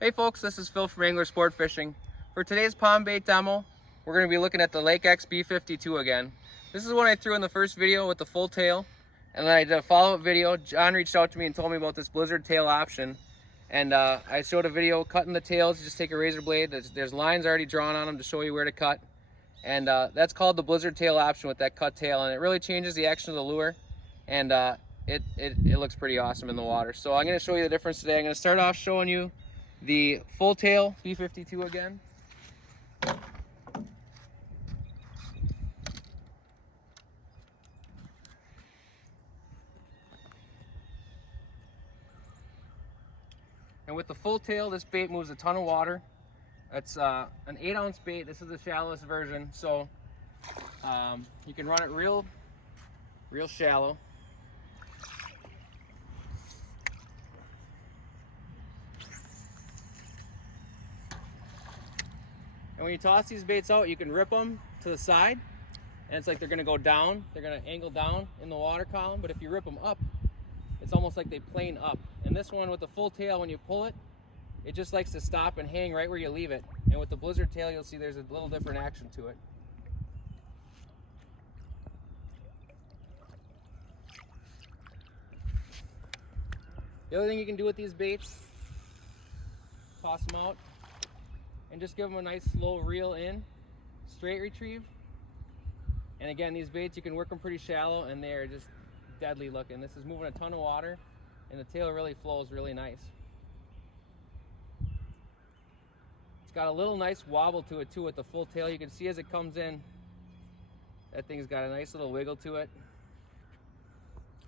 Hey folks, this is Phil from Angler Sport Fishing. For today's pond bait demo, we're going to be looking at the LakeX B52 again. This is one I threw in the first video with the full tail, and then I did a follow-up video. John reached out to me and told me about this blizzard tail option, and I showed a video cutting the tails. You just take a razor blade, there's lines already drawn on them to show you where to cut, and that's called the blizzard tail option with that cut tail, and it really changes the action of the lure, and it looks pretty awesome in the water. So I'm going to show you the difference today. I'm going to start off showing you the full tail B52 again. And with the full tail, this bait moves a ton of water. It's an 8-ounce bait. This is the shallowest version, so you can run it real shallow. And when you toss these baits out, you can rip them to the side, and it's like they're going to go down. They're going to angle down in the water column, but if you rip them up, it's almost like they plane up. And this one with the full tail, when you pull it, it just likes to stop and hang right where you leave it. And with the blizzard tail, you'll see there's a little different action to it. The other thing you can do with these baits, toss them out, and just give them a nice slow reel in, straight retrieve. And again, these baits, you can work them pretty shallow and they're just deadly looking. This is moving a ton of water and the tail really flows really nice. It's got a little nice wobble to it too with the full tail. You can see as it comes in, that thing's got a nice little wiggle to it.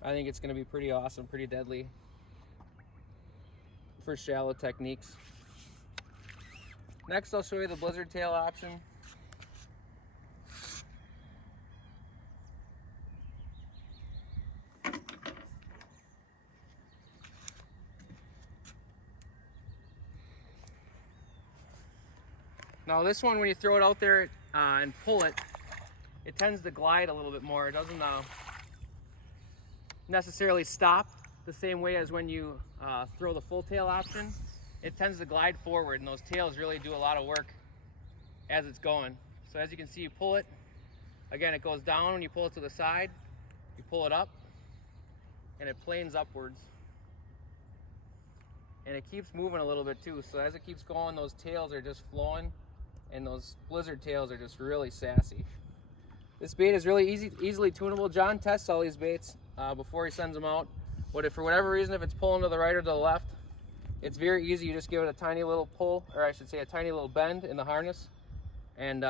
I think it's going to be pretty awesome, pretty deadly for shallow techniques. Next, I'll show you the blizzard tail option. Now this one, when you throw it out there and pull it, it tends to glide a little bit more. It doesn't necessarily stop the same way as when you throw the full tail option. It tends to glide forward, and those tails really do a lot of work as it's going. So as you can see, you pull it, again it goes down when you pull it to the side, you pull it up, and it planes upwards. And it keeps moving a little bit too, so as it keeps going, those tails are just flowing, and those blizzard tails are just really sassy. This bait is really easily tunable. John tests all these baits before he sends them out, but if for whatever reason, if it's pulling to the right or to the left, it's very easy. You just give it a tiny little pull, or I should say a tiny little bend in the harness, and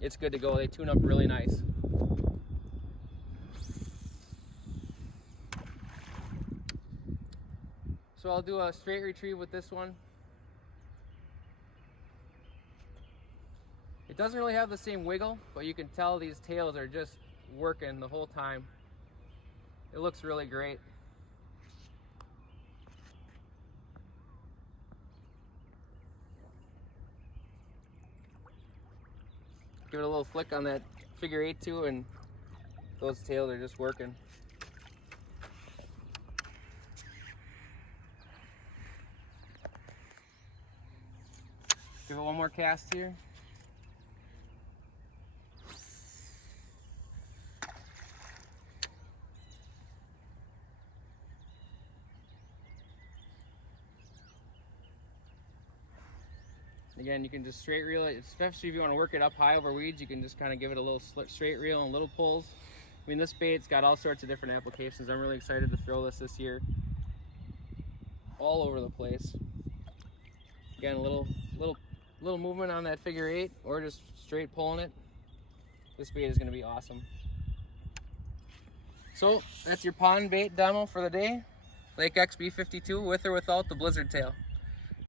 it's good to go. They tune up really nice. So I'll do a straight retrieve with this one. It doesn't really have the same wiggle, but you can tell these tails are just working the whole time. It looks really great. Give it a little flick on that figure 8 too, and those tails are just working. Give it one more cast here. Again, you can just straight reel it, especially if you want to work it up high over weeds. You can just kind of give it a little straight reel and little pulls. I mean, this bait's got all sorts of different applications. I'm really excited to throw this year all over the place. Again, a little movement on that figure 8, or just straight pulling it. This bait is going to be awesome. So that's your pond bait demo for the day. LakeX B52 with or without the blizzard tail.